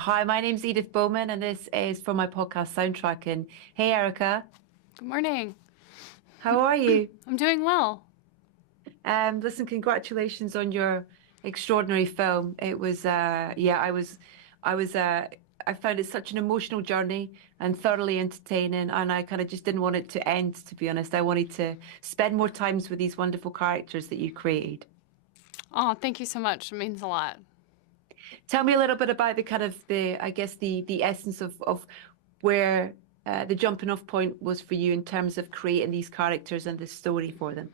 Hi, my name's Edith Bowman, and this is from my podcast Soundtrack. And hey, Erica, Good morning. how are you? I'm doing well. Listen, congratulations on your extraordinary film. It was, yeah, I was, I found it such an emotional journey and thoroughly entertaining, and I kind of just didn't want it to end, to be honest. I wanted to spend more times with these wonderful characters that you created. Oh, thank you so much. It means a lot. Tell me a little bit about the kind of I guess the essence of where the jumping off point was for you in terms of creating these characters and the story for them.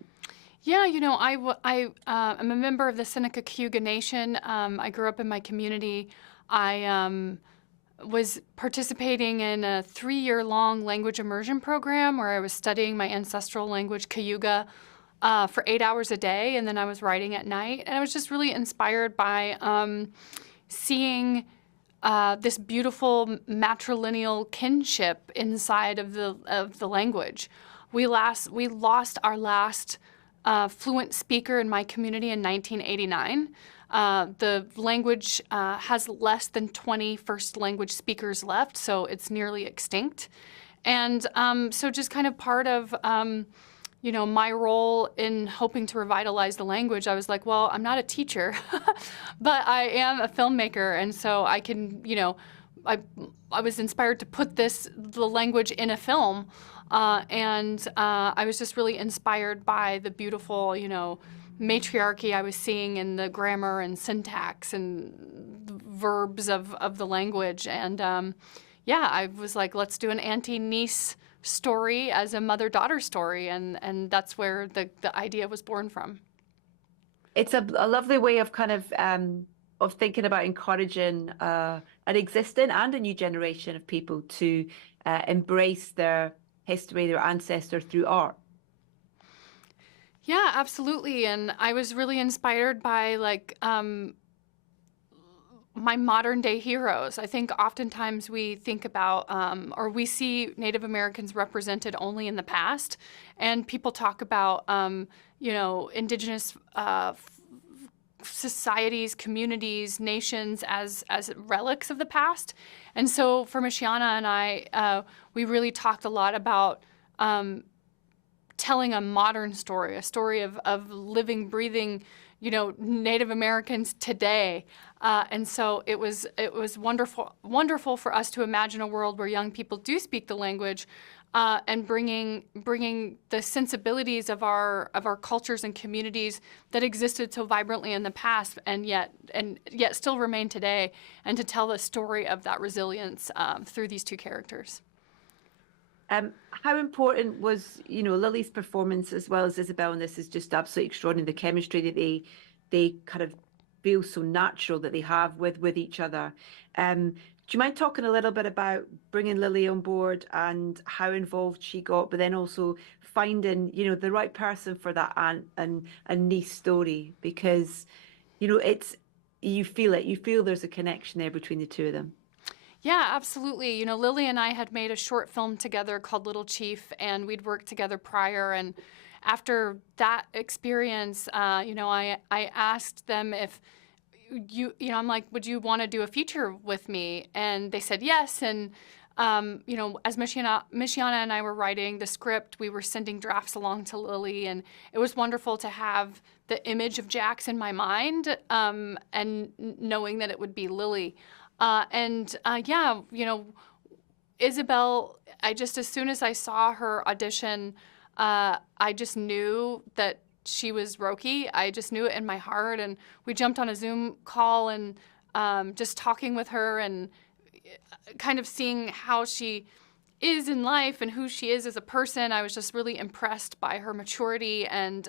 Yeah, am a member of the Seneca Cayuga Nation. I grew up in my community. I was participating in a 3-year long language immersion program where I was studying my ancestral language, Cayuga, for 8 hours a day, and then I was writing at night. And I was just really inspired by seeing this beautiful matrilineal kinship inside of the language. We lost our last fluent speaker in my community in 1989. The language has less than 20 first language speakers left, so it's nearly extinct. And so just kind of part of my role in hoping to revitalize the language, I was like, well, I'm not a teacher, but I am a filmmaker, and so I can, I was inspired to put the language in a film, and I was just really inspired by the beautiful, matriarchy I was seeing in the grammar and syntax and verbs of the language, and yeah, I was like, let's do an auntie-niece story as a mother-daughter story, and that's where the idea was born from. It's a lovely way of kind of thinking about encouraging an existing and a new generation of people to embrace their history, their ancestor through art. Yeah, absolutely. And I was really inspired by my modern day heroes. I think oftentimes we think about or we see Native Americans represented only in the past, and people talk about indigenous societies, communities, nations as relics of the past. And so for Michiana and I, we really talked a lot about telling a modern story, a story of living, breathing, Native Americans today. And so it was wonderful for us to imagine a world where young people do speak the language, and bringing the sensibilities of our cultures and communities that existed so vibrantly in the past and yet still remain today, and to tell the story of that resilience through these two characters. How important was, Lily's performance as well as Isabel, and this is just absolutely extraordinary, the chemistry that they kind of feel so natural that they have with each other. Do you mind talking a little bit about bringing Lily on board and how involved she got, but then also finding, the right person for that aunt and niece story? Because, you feel there's a connection there between the two of them. Yeah, absolutely. Lily and I had made a short film together called Little Chief, and we'd worked together prior. And after that experience, I asked them if I'm like, would you want to do a feature with me? And they said yes. And as Michiana and I were writing the script, we were sending drafts along to Lily, and it was wonderful to have the image of Jax in my mind, and knowing that it would be Lily. Isabel, as soon as I saw her audition, I just knew that she was Roki. I just knew it in my heart, and we jumped on a Zoom call and just talking with her and kind of seeing how she is in life and who she is as a person. I was just really impressed by her maturity and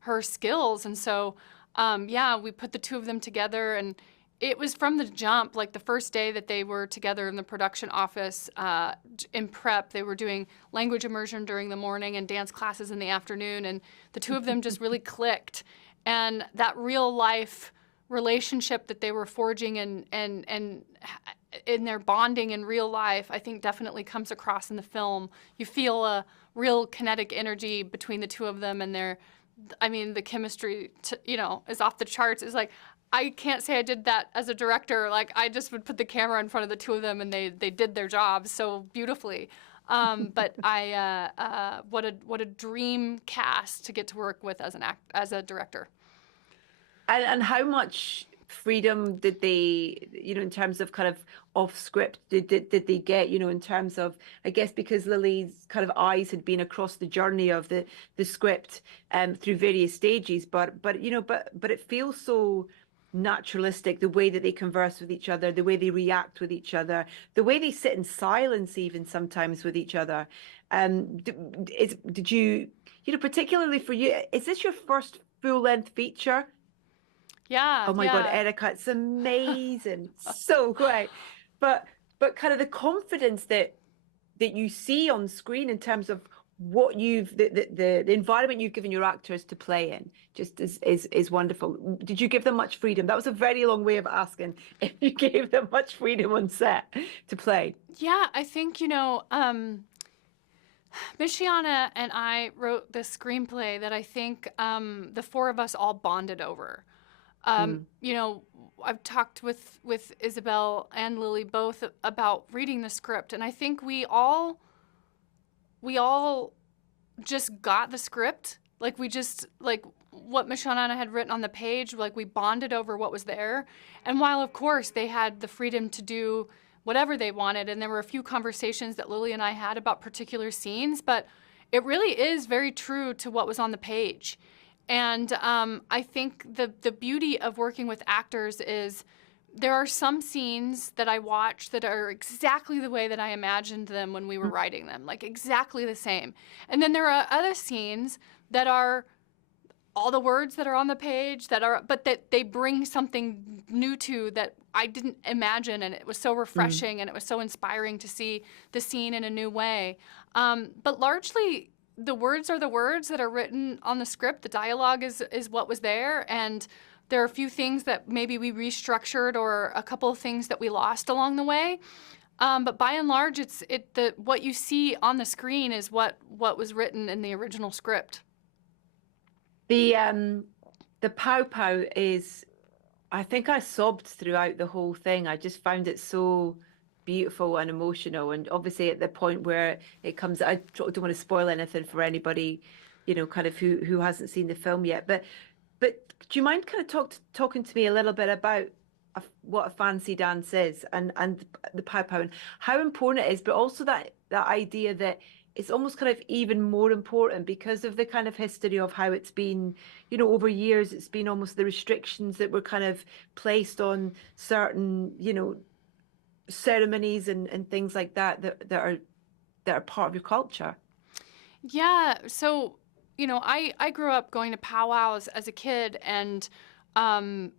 her skills. And so, we put the two of them together, and it was from the jump, like the first day that they were together in the production office in prep. They were doing language immersion during the morning and dance classes in the afternoon, and the two of them just really clicked. And that real life relationship that they were forging and in their bonding in real life, I think definitely comes across in the film. You feel a real kinetic energy between the two of them, and the chemistry, is off the charts. It's like, I can't say I did that as a director. Like, I just would put the camera in front of the two of them, and they did their job so beautifully. But what a dream cast to get to work with as a director. And how much freedom did they, in terms of kind of script, did they get, in terms of, I guess because Lily's kind of eyes had been across the journey of the script through various stages, but it feels so naturalistic, the way that they converse with each other, the way they react with each other, the way they sit in silence even sometimes with each other. Did you, particularly for you, is this your first full-length feature? Yeah, Oh my God, yeah. Erica, it's amazing. So great. But kind of the confidence that you see on screen in terms of what the environment you've given your actors to play in just is wonderful. Did you give them much freedom? That was a very long way of asking if you gave them much freedom on set to play. Yeah, I think, Michiana and I wrote this screenplay that I think the four of us all bonded over. You know, I've talked with Isabel and Lily both about reading the script, and I think we all just got the script. Like, we just, like, what Michelle and Anna had written on the page, like, we bonded over what was there. And while, of course, they had the freedom to do whatever they wanted, and there were a few conversations that Lily and I had about particular scenes, but it really is very true to what was on the page. And I think the beauty of working with actors is there are some scenes that I watch that are exactly the way that I imagined them when we were writing them, like exactly the same. And then there are other scenes that are all the words that are on the page but that they bring something new to that I didn't imagine, and it was so refreshing and it was so inspiring to see the scene in a new way. But largely, the words are the words that are written on the script. The dialogue is what was there, and there are a few things that maybe we restructured or a couple of things that we lost along the way. But by and large, what you see on the screen is what was written in the original script. The pow pow is, I think I sobbed throughout the whole thing. I just found it so beautiful and emotional. And obviously at the point where it comes, I don't want to spoil anything for anybody, kind of who hasn't seen the film yet. But do you mind kind of talking to me a little bit about what a fancy dance is and the pow pow and how important it is, but also that idea that it's almost kind of even more important because of the kind of history of how it's been, over years, it's been almost the restrictions that were kind of placed on certain, ceremonies and things like that are part of your culture. Yeah. So, I grew up going to powwows as a kid, and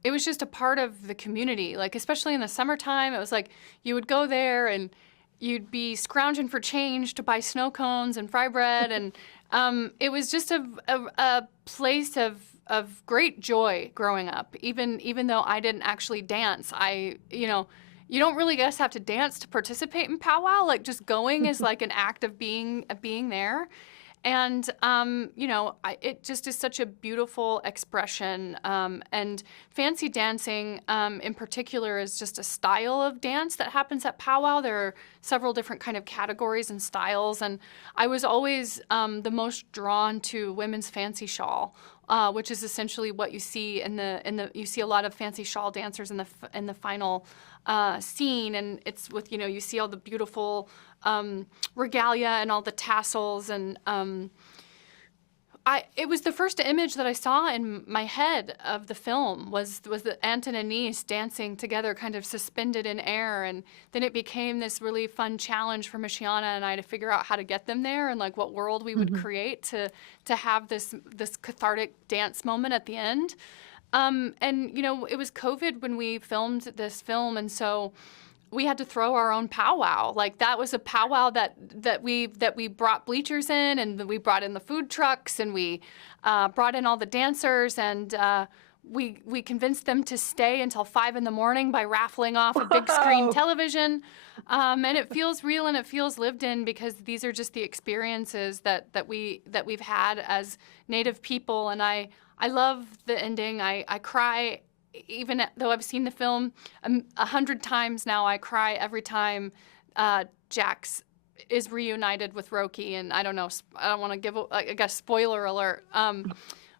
it was just a part of the community. Like, especially in the summertime, it was like you would go there and you'd be scrounging for change to buy snow cones and fry bread, and it was just a place of great joy growing up. Even though I didn't actually dance, you don't really just have to dance to participate in powwow. Like, just going is like an act of being there. And, it just is such a beautiful expression. And fancy dancing, in particular, is just a style of dance that happens at powwow. There are several different kind of categories and styles. And I was always the most drawn to women's fancy shawl, which is essentially what you see you see a lot of fancy shawl dancers in the final scene. And it's with, you see all the beautiful regalia and all the tassels, and it was the first image that I saw in my head of the film was the aunt and niece dancing together, kind of suspended in air, and then it became this really fun challenge for Michiana and I to figure out how to get them there and like what world we would create to have this cathartic dance moment at the end. And it was COVID when we filmed this film, and so we had to throw our own powwow. Like, that was a powwow that we brought bleachers in, and we brought in the food trucks, and we brought in all the dancers, and we convinced them to stay until 5 a.m. by raffling off a big screen television. And it feels real and it feels lived in, because these are just the experiences that we've had as Native people. And I love the ending. I cry even though I've seen the film 100 times now, I cry every time Jax is reunited with Roki. And I don't know, I don't want to give, I guess, spoiler alert.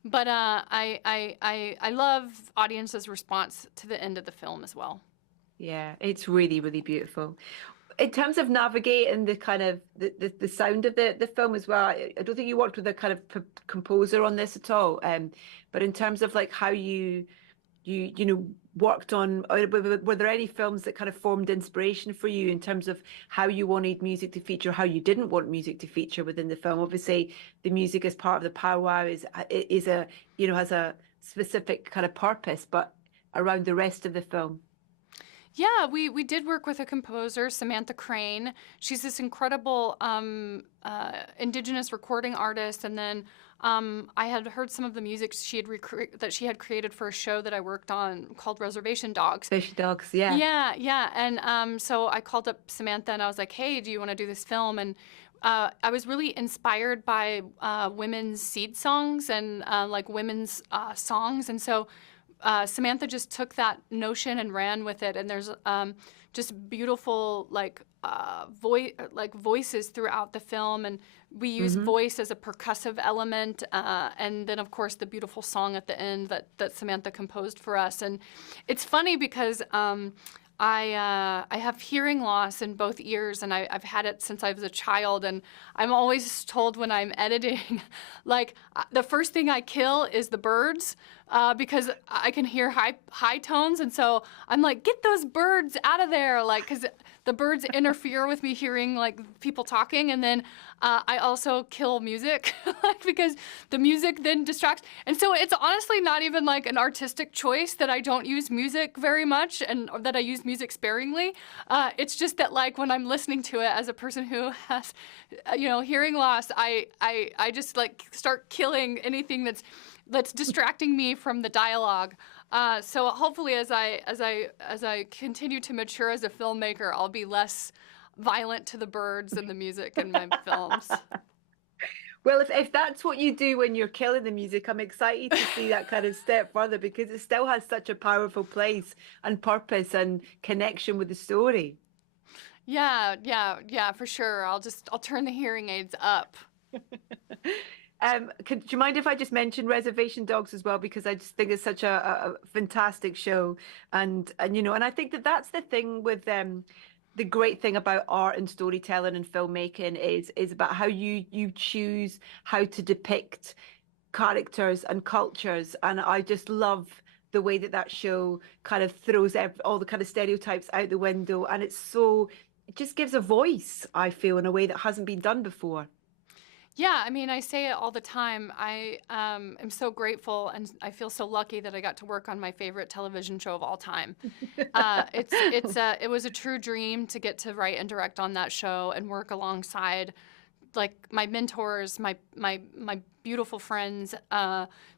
But I love audience's response to the end of the film as well. Yeah, it's really, really beautiful. In terms of navigating the kind of the sound of the film as well, I don't think you worked with a kind of composer on this at all. But in terms of like how you worked on, were there any films that kind of formed inspiration for you in terms of how you wanted music to feature, how you didn't want music to feature within the film? Obviously, the music as part of the powwow is a has a specific kind of purpose, but around the rest of the film. Yeah, we did work with a composer, Samantha Crane. She's this incredible indigenous recording artist, and then I had heard some of the music that she had created for a show that I worked on called Reservation Dogs. Fish dogs, yeah. Yeah, and so I called up Samantha and I was like, "Hey, do you want to do this film?" And I was really inspired by women's seed songs and like women's songs, and so. Samantha just took that notion and ran with it, and there's just beautiful voices throughout the film, and we use voice as a percussive element, and then of course the beautiful song at the end that Samantha composed for us. And it's funny because I have hearing loss in both ears, and I've had it since I was a child. And I'm always told when I'm editing, like the first thing I kill is the birds because I can hear high tones, and so I'm like, get those birds out of there, like because the birds interfere with me hearing like people talking. And then I also kill music because the music then distracts. And so it's honestly not even like an artistic choice that I don't use music very much and that I use music sparingly. It's just that like when I'm listening to it as a person who has, hearing loss, I just like start killing anything that's distracting me from the dialogue. So hopefully, as I continue to mature as a filmmaker, I'll be less violent to the birds and the music in my films. Well, if that's what you do when you're killing the music, I'm excited to see that kind of step further because it still has such a powerful place and purpose and connection with the story. Yeah, for sure. I'll turn the hearing aids up. Do you mind if I just mention Reservation Dogs as well? Because I just think it's such a fantastic show, and I think that's the thing with the great thing about art and storytelling and filmmaking is about how you choose how to depict characters and cultures, and I just love the way that show kind of throws all the kind of stereotypes out the window, and it just gives a voice, I feel, in a way that hasn't been done before. Yeah, I mean, I say it all the time. I am so grateful, and I feel so lucky that I got to work on my favorite television show of all time. It was a true dream to get to write and direct on that show and work alongside, like my mentors, my beautiful friends,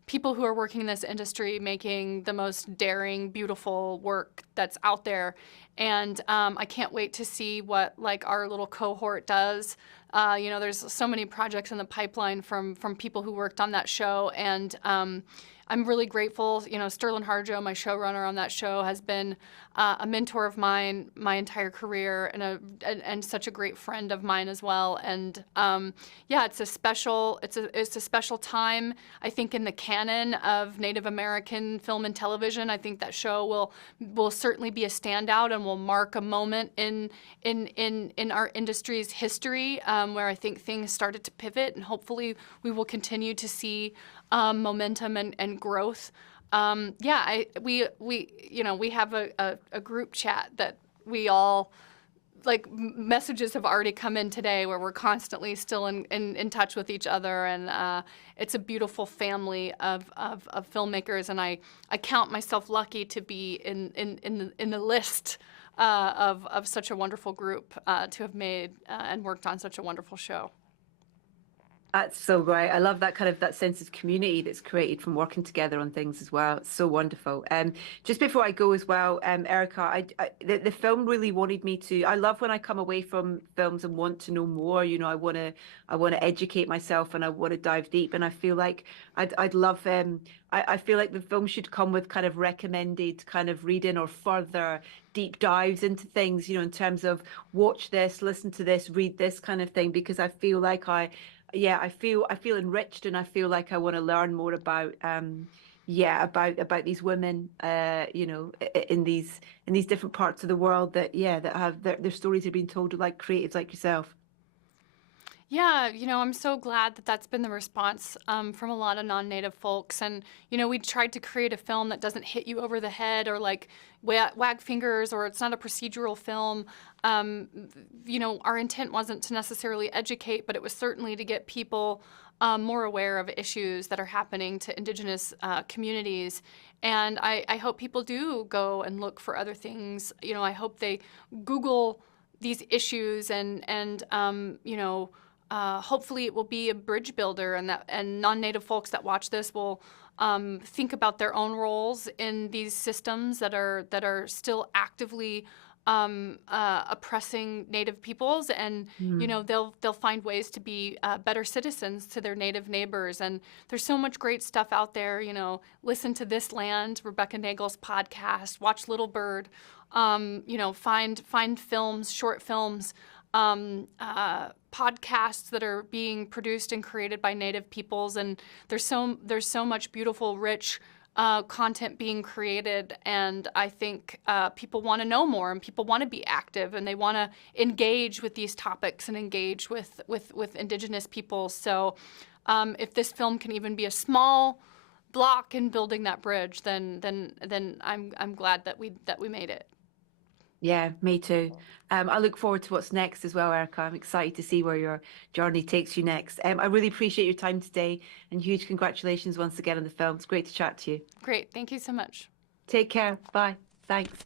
people who are working in this industry, making the most daring, beautiful work that's out there. And I can't wait to see what like our little cohort does. There's so many projects in the pipeline from people who worked on that show, and I'm really grateful. Sterling Harjo, my showrunner on that show, has been a mentor of mine my entire career, and such a great friend of mine as well. And it's a special time, I think, in the canon of Native American film and television. I think that show will certainly be a standout and will mark a moment in our industry's history where I think things started to pivot, and hopefully we will continue to see momentum and growth. We have a group chat that we all like. Messages have already come in today where we're constantly still in touch with each other, and it's a beautiful family of filmmakers, and I count myself lucky to be in the list of such a wonderful group to have made and worked on such a wonderful show. That's so great. I love that kind of that sense of community that's created from working together on things as well. It's so wonderful. Just before I go as well, Erica, the film really wanted me to. I love when I come away from films and want to know more. You know, I want to educate myself and I want to dive deep. And I feel like I'd love. I feel like the film should come with kind of recommended kind of reading or further deep dives into things. You know, in terms of watch this, listen to this, read this kind of thing, because I feel like yeah, I feel enriched and I feel like I want to learn more about yeah, about these women you know, in these different parts of the world that yeah, that have their stories are being told like creatives like yourself. Yeah, I'm so glad that that's been the response from a lot of non-native folks. And, we tried to create a film that doesn't hit you over the head or like wag fingers, or it's not a procedural film. Our intent wasn't to necessarily educate, but it was certainly to get people more aware of issues that are happening to Indigenous communities. And I hope people do go and look for other things. I hope they Google these issues and hopefully it will be a bridge builder, and non-native folks that watch this will think about their own roles in these systems that are still actively oppressing Native peoples, and Mm. they'll find ways to be better citizens to their Native neighbors. And there's so much great stuff out there. Listen to This Land, Rebecca Nagel's podcast. Watch Little Bird. Find films, short films. Podcasts that are being produced and created by Native peoples, and there's so much beautiful, rich content being created, and I think people want to know more, and people want to be active, and they want to engage with these topics and engage with Indigenous peoples. So, if this film can even be a small block in building that bridge, then I'm glad that we made it. Yeah, me too. I look forward to what's next as well, Erica. I'm excited to see where your journey takes you next. I really appreciate your time today and huge congratulations once again on the film. It's great to chat to you. Great, thank you so much. Take care. Bye. Thanks.